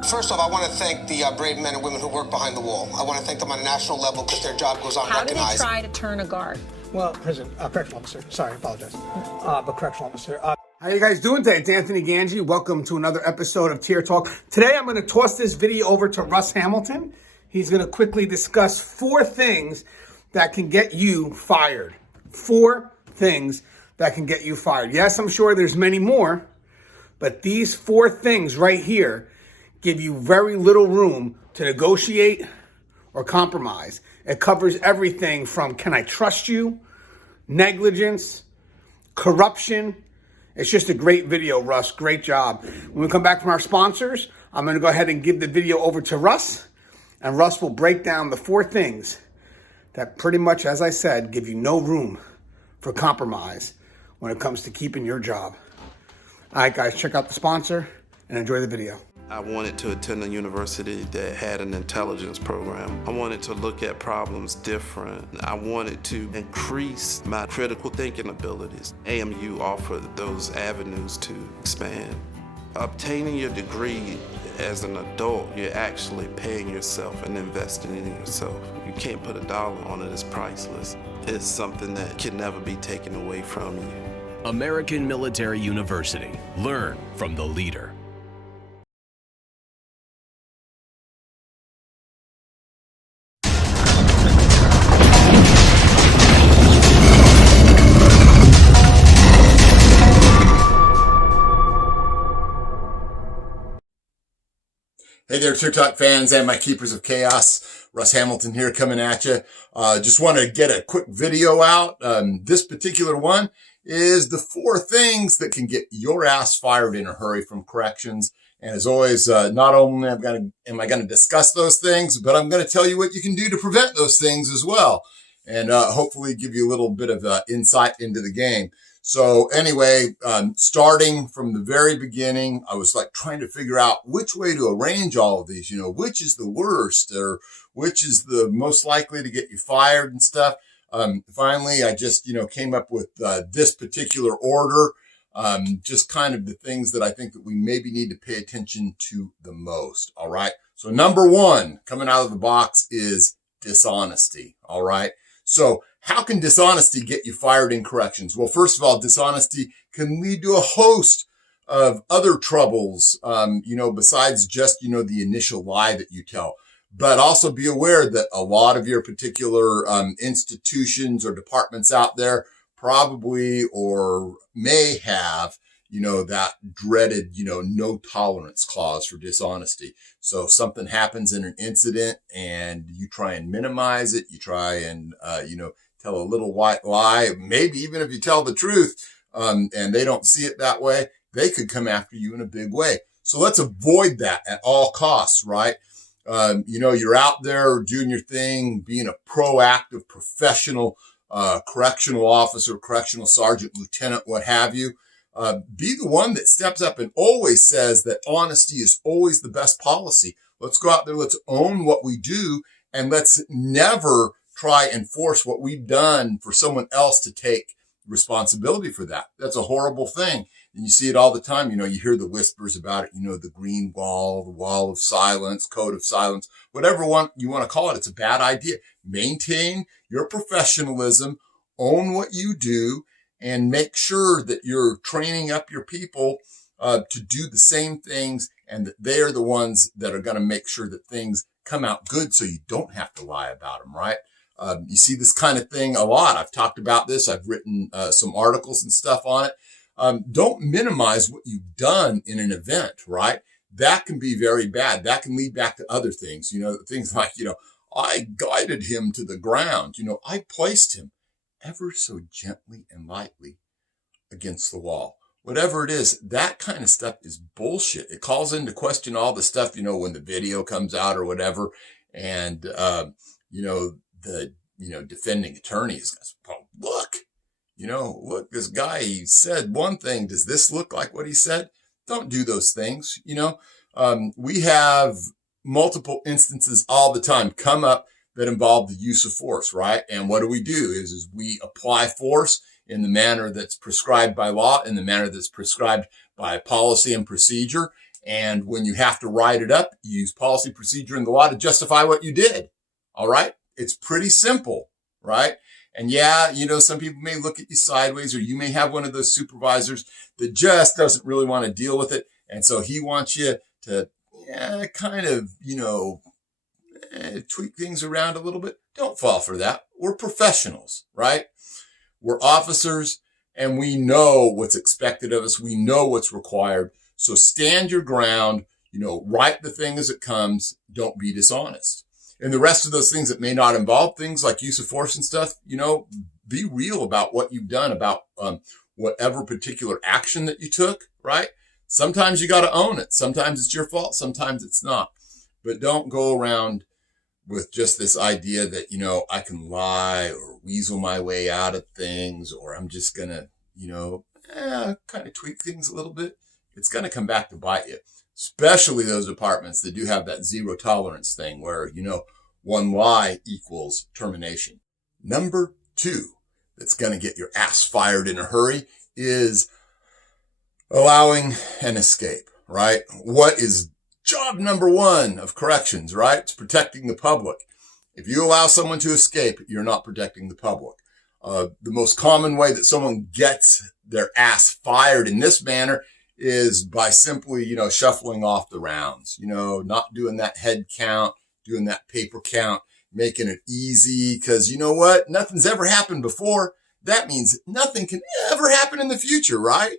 First off, I want to thank the brave men and women who work behind the wall. I want to thank them on a national level because their job goes unrecognized. How do they try to turn a guard? Well, correctional officer. Sorry, I apologize. But correctional officer. How you guys doing today? It's Anthony Gangi. Welcome to another episode of Tier Talk. Today, I'm going to toss this video over to Russ Hamilton. He's going to quickly discuss 4 things that can get you fired. 4 things that can get you fired. Yes, I'm sure there's many more, but these 4 things right here give you very little room to negotiate or compromise. It covers everything from can I trust you, negligence, corruption. It's just a great video, Russ. Great job. When we come back from our sponsors, I'm going to go ahead and give the video over to Russ, and Russ will break down the 4 things that pretty much, as I said, give you no room for compromise when it comes to keeping your job. All right, guys, check out the sponsor and enjoy the video. I wanted to attend a university that had an intelligence program. I wanted to look at problems different. I wanted to increase my critical thinking abilities. AMU offered those avenues to expand. Obtaining your degree as an adult, you're actually paying yourself and investing in yourself. You can't put a dollar on it, it's priceless. It's something that can never be taken away from you. American Military University. Learn from the leader. Hey there, Tier Talk fans and my keepers of chaos. Russ Hamilton here coming at you. Just want to get a quick video out. This particular one is the 4 things that can get your ass fired in a hurry from corrections. And as always, not only am I going to discuss those things, but I'm going to tell you what you can do to prevent those things as well. And hopefully give you a little bit of insight into the game. So anyway, starting from the very beginning, I was like trying to figure out which way to arrange all of these, which is the worst or which is the most likely to get you fired and stuff. Finally, I just, came up with this particular order, just kind of the things that I think that we maybe need to pay attention to the most. All right. So number 1 coming out of the box is dishonesty. All right. So how can dishonesty get you fired in corrections? Well, first of all, dishonesty can lead to a host of other troubles, besides just, the initial lie that you tell. But also be aware that a lot of your particular institutions or departments out there probably or may have, that dreaded, no tolerance clause for dishonesty. So something happens in an incident and you try and minimize it. You try and, tell a little white lie. Maybe even if you tell the truth, and they don't see it that way, they could come after you in a big way. So let's avoid that at all costs, right? You're out there doing your thing, being a proactive, professional, correctional officer, correctional sergeant, lieutenant, what have you. Be the one that steps up and always says that honesty is always the best policy. Let's go out there. Let's own what we do, and let's never try and force what we've done for someone else to take responsibility for that. That's a horrible thing. And you see it all the time. You hear the whispers about it, the green wall, the wall of silence, code of silence, whatever one you want to call it. It's a bad idea. Maintain your professionalism, own what you do, and make sure that you're training up your people to do the same things, and that they are the ones that are going to make sure that things come out good so you don't have to lie about them, right? You see this kind of thing a lot. I've talked about this. I've written some articles and stuff on it. Don't minimize what you've done in an event, right? That can be very bad. That can lead back to other things, things like, I guided him to the ground. I placed him ever so gently and lightly against the wall. Whatever it is, that kind of stuff is bullshit. It calls into question all the stuff, when the video comes out or whatever. And, the, defending attorney is going to, look, this guy, he said one thing. Does this look like what he said? Don't do those things. We have multiple instances all the time come up that involve the use of force, right? And what do? Is we apply force in the manner that's prescribed by law, in the manner that's prescribed by policy and procedure. And when you have to write it up, you use policy, procedure, and the law to justify what you did. All right. It's pretty simple, right? And yeah, you know, some people may look at you sideways, or you may have one of those supervisors that just doesn't really want to deal with it. And so he wants you to kind of, you know, tweak things around a little bit. Don't fall for that. We're professionals, right? We're officers, and we know what's expected of us. We know what's required. So stand your ground, you know, write the thing as it comes. Don't be dishonest. And the rest of those things that may not involve things like use of force and stuff, you know, be real about what you've done, about whatever particular action that you took, right? Sometimes you got to own it. Sometimes it's your fault. Sometimes it's not. But don't go around with just this idea that, you know, I can lie or weasel my way out of things, or I'm just going to, you know, kind of tweak things a little bit. It's going to come back to bite you, especially those departments that do have that zero tolerance thing where, you know, one lie equals termination. Number 2, that's going to get your ass fired in a hurry is allowing an escape, right? What is job number 1 of corrections, right? It's protecting the public. If you allow someone to escape, you're not protecting the public. The most common way that someone gets their ass fired in this manner is by simply, you know, shuffling off the rounds, you know, not doing that head count, doing that paper count, making it easy. Cause you know what? Nothing's ever happened before. That means nothing can ever happen in the future, right?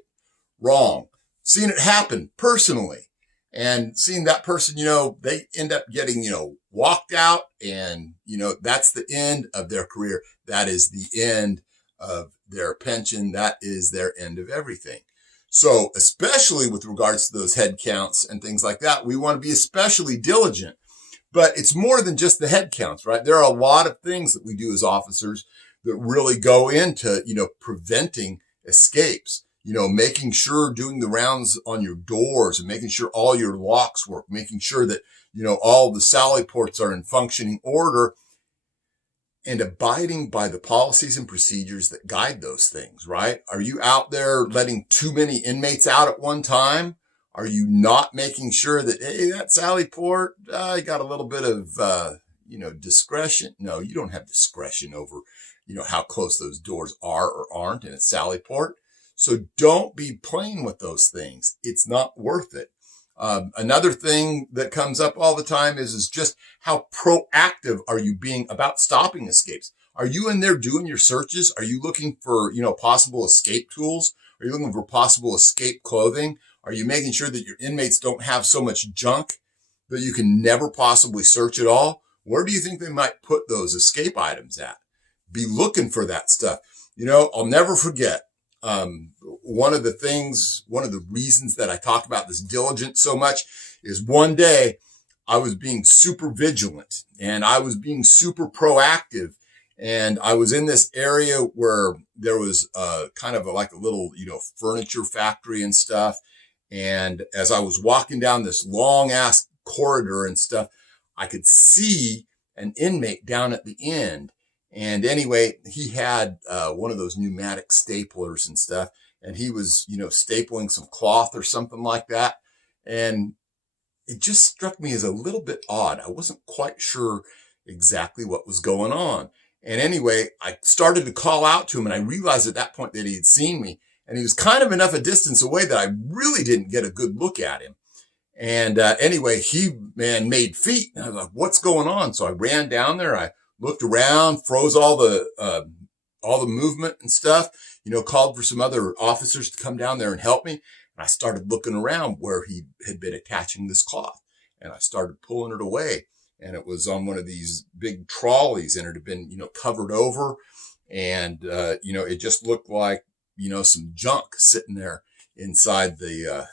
Wrong. Seeing it happen personally and seeing that person, you know, they end up getting, you know, walked out, and, you know, that's the end of their career. That is the end of their pension. That is their end of everything. So especially with regards to those head counts and things like that, we want to be especially diligent. But it's more than just the head counts, right? There are a lot of things that we do as officers that really go into, you know, preventing escapes, you know, making sure, doing the rounds on your doors and making sure all your locks work, making sure that, you know, all the sally ports are in functioning order, and abiding by the policies and procedures that guide those things, right? Are you out there letting too many inmates out at one time? Are you not making sure that, hey, that sally port, I got a little bit of, you know, discretion? No, you don't have discretion over, you know, how close those doors are or aren't in a sally port. So don't be playing with those things. It's not worth it. Another thing that comes up all the time is just how proactive are you being about stopping escapes? Are you in there doing your searches? Are you looking for, you know, possible escape tools? Are you looking for possible escape clothing? Are you making sure that your inmates don't have so much junk that you can never possibly search it all? Where do you think they might put those escape items at? Be looking for that stuff. You know, I'll never forget. One of the reasons that I talk about this diligence so much is one day I was being super vigilant and I was being super proactive, and I was in this area where there was kind of like a little, you know, furniture factory and stuff. And as I was walking down this long ass corridor and stuff, I could see an inmate down at the end. And anyway, he had one of those pneumatic staplers and stuff, and he was, you know, stapling some cloth or something like that. And it just struck me as a little bit odd. I wasn't quite sure exactly what was going on. And anyway, I started to call out to him, and I realized at that point that he had seen me, and he was kind of enough a distance away that I really didn't get a good look at him. And anyway, he, made feet. And I was like, what's going on? So I ran down there. I looked around, froze all the movement and stuff, you know, called for some other officers to come down there and help me. And I started looking around where he had been attaching this cloth, and I started pulling it away, and it was on one of these big trolleys, and it had been, you know, covered over. And, you know, it just looked like, you know, some junk sitting there inside the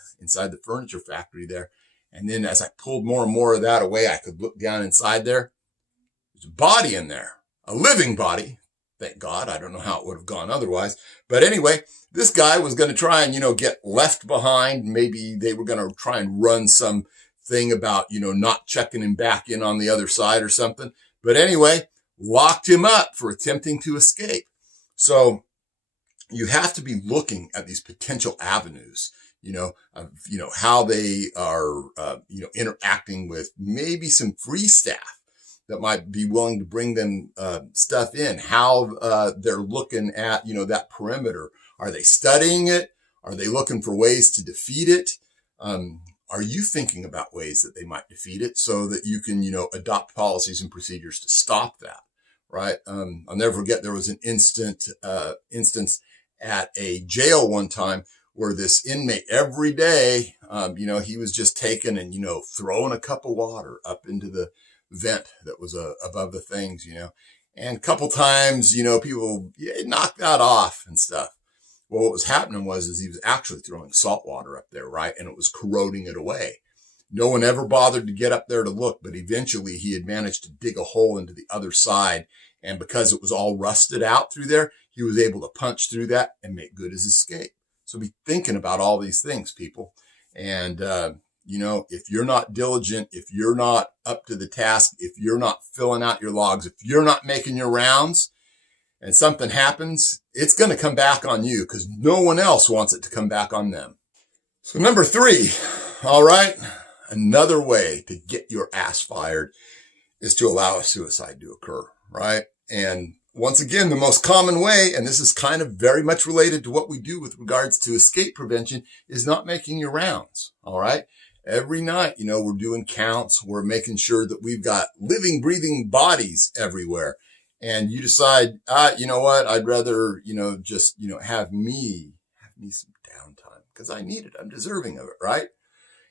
furniture factory there. And then as I pulled more and more of that away, I could look down inside there. There's a body in there, a living body. Thank God. I don't know how it would have gone otherwise. But anyway, this guy was going to try and, you know, get left behind. Maybe they were going to try and run some thing about, you know, not checking him back in on the other side or something. But anyway, locked him up for attempting to escape. So you have to be looking at these potential avenues, how they are, interacting with maybe some free staff that might be willing to bring them stuff in, how they're looking at, that perimeter. Are they studying it? Are they looking for ways to defeat it? Are you thinking about ways that they might defeat it so that you can, adopt policies and procedures to stop that, right? I'll never forget there was an instance at a jail one time where this inmate every day, he was just taking and, throwing a cup of water up into the vent that was above the things, and a couple times, people knocked that off and stuff. Well, what was happening is he was actually throwing salt water up there, right? And it was corroding it away. No one ever bothered to get up there to look, but eventually he had managed to dig a hole into the other side. And because it was all rusted out through there, he was able to punch through that and make good his escape. So be thinking about all these things, people. And, if you're not diligent, if you're not up to the task, if you're not filling out your logs, if you're not making your rounds and something happens, it's going to come back on you because no one else wants it to come back on them. So number 3, all right, another way to get your ass fired is to allow a suicide to occur, right? And once again, the most common way, and this is kind of very much related to what we do with regards to escape prevention, is not making your rounds, all right? Every night, we're doing counts. We're making sure that we've got living, breathing bodies everywhere. And you decide, you know what? I'd rather, just, have me some downtime because I need it. I'm deserving of it, right?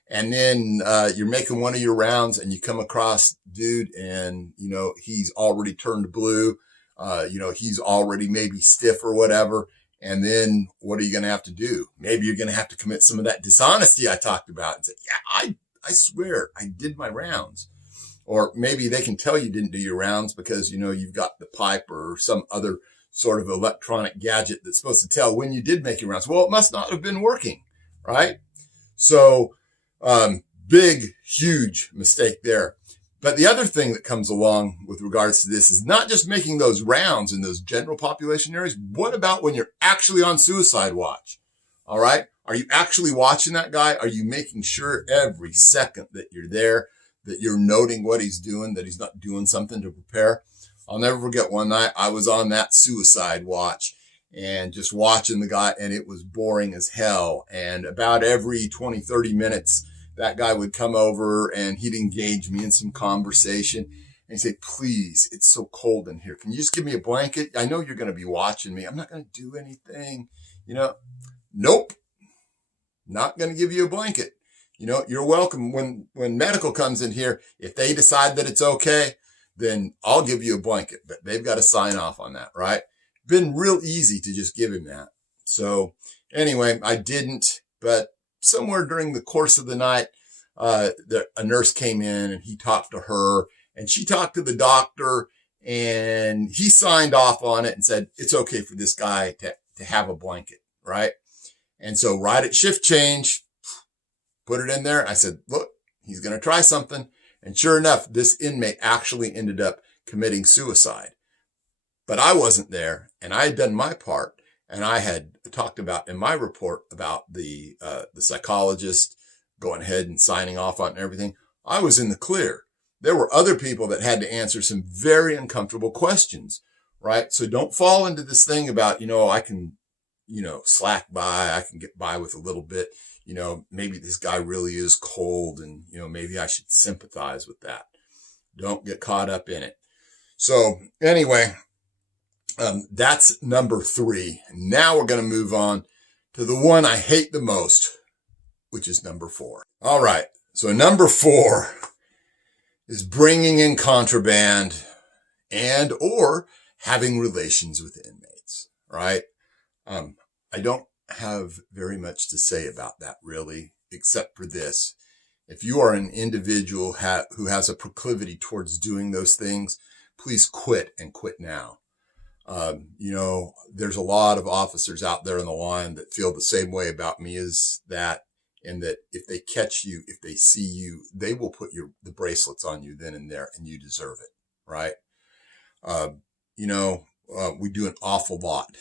And then, you're making one of your rounds and you come across dude and, he's already turned blue. He's already maybe stiff or whatever. And then what are you going to have to do? Maybe you're going to have to commit some of that dishonesty I talked about and say, yeah, I swear I did my rounds. Or maybe they can tell you didn't do your rounds because, you've got the pipe or some other sort of electronic gadget that's supposed to tell when you did make your rounds. Well, it must not have been working, right? So, big, huge mistake there. But the other thing that comes along with regards to this is not just making those rounds in those general population areas. What about when you're actually on suicide watch? All right. Are you actually watching that guy? Are you making sure every second that you're there, that you're noting what he's doing, that he's not doing something to prepare? I'll never forget one night I was on that suicide watch and just watching the guy, and it was boring as hell. And about every 20, 30 minutes, that guy would come over and he'd engage me in some conversation and he'd say, please, it's so cold in here. Can you just give me a blanket? I know you're going to be watching me. I'm not going to do anything. Nope. Not going to give you a blanket. You're welcome. When medical comes in here, if they decide that it's okay, then I'll give you a blanket, but they've got to sign off on that, right? Been real easy to just give him that. So anyway, I didn't, but somewhere during the course of the night, a nurse came in and he talked to her and she talked to the doctor and he signed off on it and said, it's okay for this guy to have a blanket, right? And so right at shift change, put it in there. I said, look, he's going to try something. And sure enough, this inmate actually ended up committing suicide. But I wasn't there and I had done my part. And I had talked about in my report about the psychologist going ahead and signing off on everything. I was in the clear. There were other people that had to answer some very uncomfortable questions, right? So don't fall into this thing about, I can, slack by, I can get by with a little bit, maybe this guy really is cold and, maybe I should sympathize with that. Don't get caught up in it. So anyway, that's number 3. Now we're going to move on to the one I hate the most, which is number 4. All right. So number 4 is bringing in contraband and or having relations with inmates, right? I don't have very much to say about that really, except for this. If you are an individual who has a proclivity towards doing those things, please quit and quit now. There's a lot of officers out there on the line that feel the same way about me as that, and that if they catch you, if they see you, they will put the bracelets on you then and there, and you deserve it, right? We do an awful lot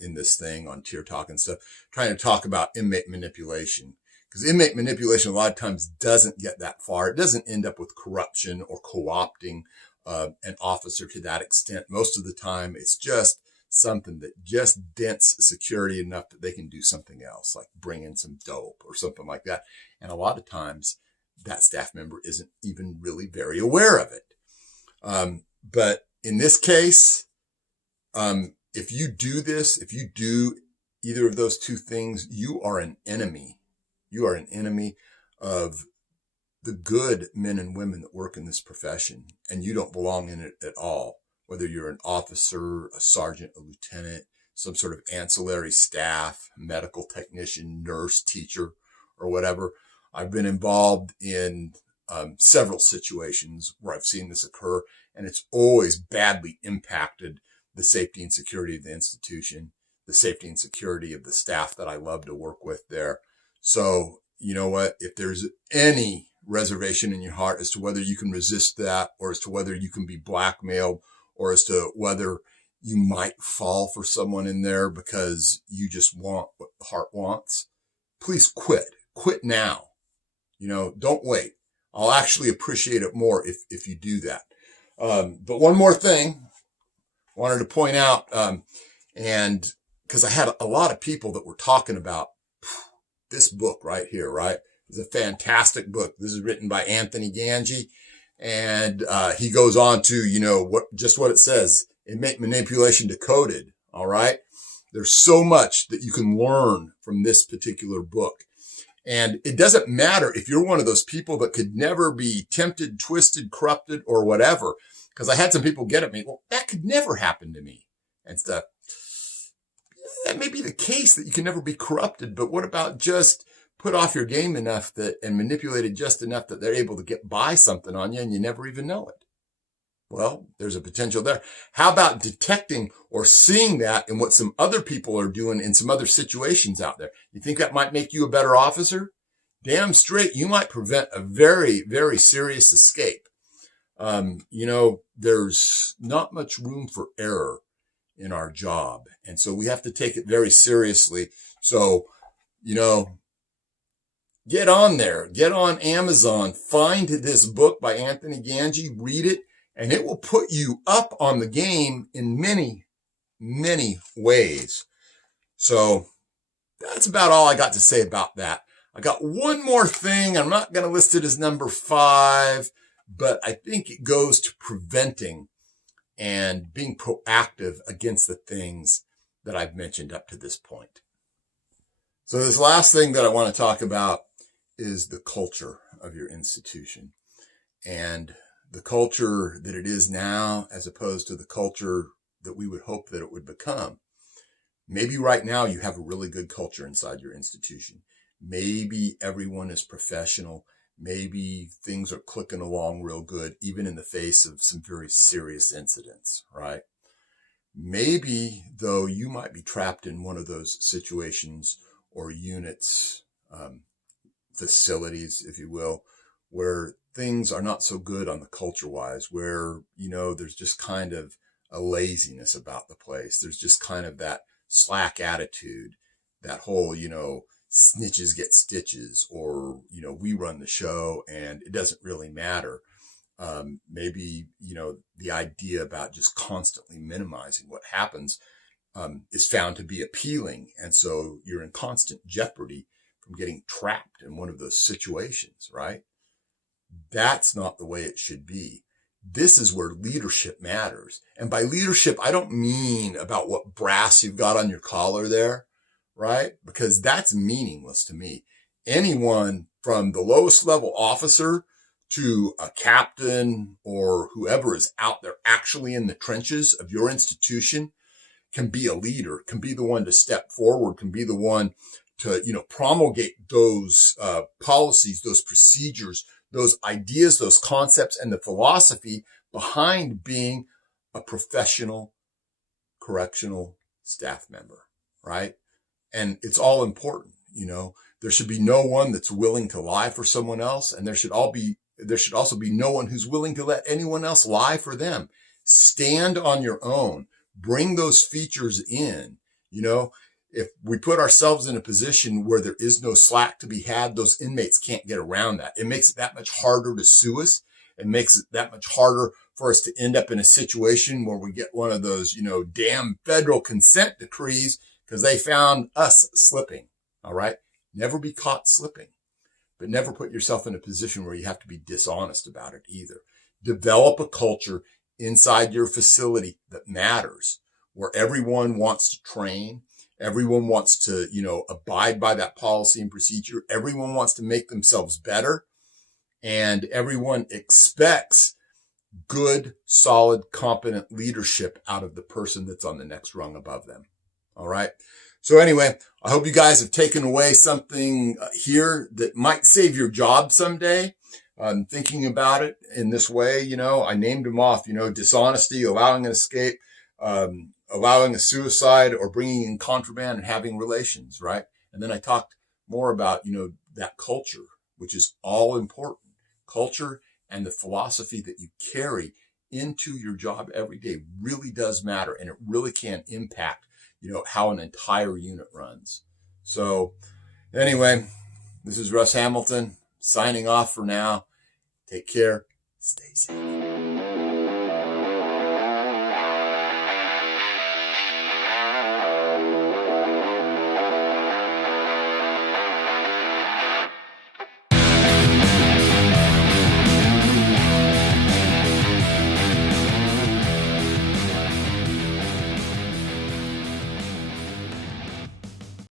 in this thing on Tier Talk and stuff, trying to talk about inmate manipulation. Because inmate manipulation a lot of times doesn't get that far. It doesn't end up with corruption or co-opting an officer to that extent. Most of the time, it's just something that just dents security enough that they can do something else, like bring in some dope or something like that. And a lot of times, that staff member isn't even really very aware of it. But in this case, if you do this, if you do either of those two things, you are an enemy. You are an enemy of the good men and women that work in this profession, and you don't belong in it at all. Whether you're an officer, a sergeant, a lieutenant, some sort of ancillary staff, medical technician, nurse, teacher, or whatever. I've been involved in several situations where I've seen this occur, and it's always badly impacted the safety and security of the institution, the safety and security of the staff that I love to work with there. So, you know what? If there's any reservation in your heart as to whether you can resist that, or as to whether you can be blackmailed, or as to whether you might fall for someone in there because you just want what the heart wants, please quit. Quit now. You know, don't wait. I'll actually appreciate it more if you do that. But one more thing I wanted to point out, and because I had a lot of people that were talking about this book right here, right? It's a fantastic book. This is written by Anthony Gangi. And he goes on to, you know, what it says, Inmate Manipulation Decoded. All right. There's so much that you can learn from this particular book. And it doesn't matter if you're one of those people that could never be tempted, twisted, corrupted, or whatever. Because I had some people get at me, well, that could never happen to me and stuff. That may be the case that you can never be corrupted, but what about just put off your game enough and manipulated just enough that they're able to get by something on you and you never even know it? Well, there's a potential there. How about detecting or seeing that in what some other people are doing in some other situations out there? You think that might make you a better officer? Damn straight, you might prevent a very, very serious escape. You know, there's not much room for error in our job. And so we have to take it very seriously. So, you know, get on there, get on Amazon, find this book by Anthony Gangi, read it, and it will put you up on the game in many, many ways. So that's about all I got to say about that. I got one more thing. I'm not going to list it as number 5, but I think it goes to preventing and being proactive against the things that I've mentioned up to this point. So this last thing that I want to talk about is the culture of your institution, and the culture that it is now as opposed to the culture that we would hope that it would become. Maybe right now you have a really good culture inside your institution. Maybe everyone is professional. Maybe things are clicking along real good, even in the face of some very serious incidents, right? Maybe, though, you might be trapped in one of those situations or units, facilities, if you will, where things are not so good on the culture-wise, where, you know, there's just kind of a laziness about the place. There's just kind of that slack attitude, that whole, you know, snitches get stitches, or, you know, we run the show and it doesn't really matter. Maybe, you know, the idea about just constantly minimizing what happens is found to be appealing. And so you're in constant jeopardy from getting trapped in one of those situations, right? That's not the way it should be. This is where leadership matters. And by leadership, I don't mean about what brass you've got on your collar there, right? Because that's meaningless to me. Anyone from the lowest level officer to a captain or whoever is out there actually in the trenches of your institution can be a leader, can be the one to step forward, can be the one to, you know, promulgate those policies, those procedures, those ideas, those concepts, and the philosophy behind being a professional correctional staff member, right? And it's all important, you know. There should be no one that's willing to lie for someone else, and there should also be no one who's willing to let anyone else lie for them. Stand on your own. Bring those features in. You know, if we put ourselves in a position where there is no slack to be had, those inmates can't get around that. It makes it that much harder to sue us. It makes it that much harder for us to end up in a situation where we get one of those, damn federal consent decrees because they found us slipping. All right. Never be caught slipping, but never put yourself in a position where you have to be dishonest about it either. Develop a culture inside your facility that matters, where everyone wants to train. Everyone wants to, abide by that policy and procedure. Everyone wants to make themselves better. And everyone expects good, solid, competent leadership out of the person that's on the next rung above them. All right. So anyway, I hope you guys have taken away something here that might save your job someday. Thinking about it in this way, I named them off, dishonesty, allowing an escape, allowing a suicide, or bringing in contraband and having relations, right? And then I talked more about, that culture, which is all important. Culture and the philosophy that you carry into your job every day really does matter, and it really can impact, how an entire unit runs. So anyway, this is Russ Hamilton signing off for now. Take care. Stay safe.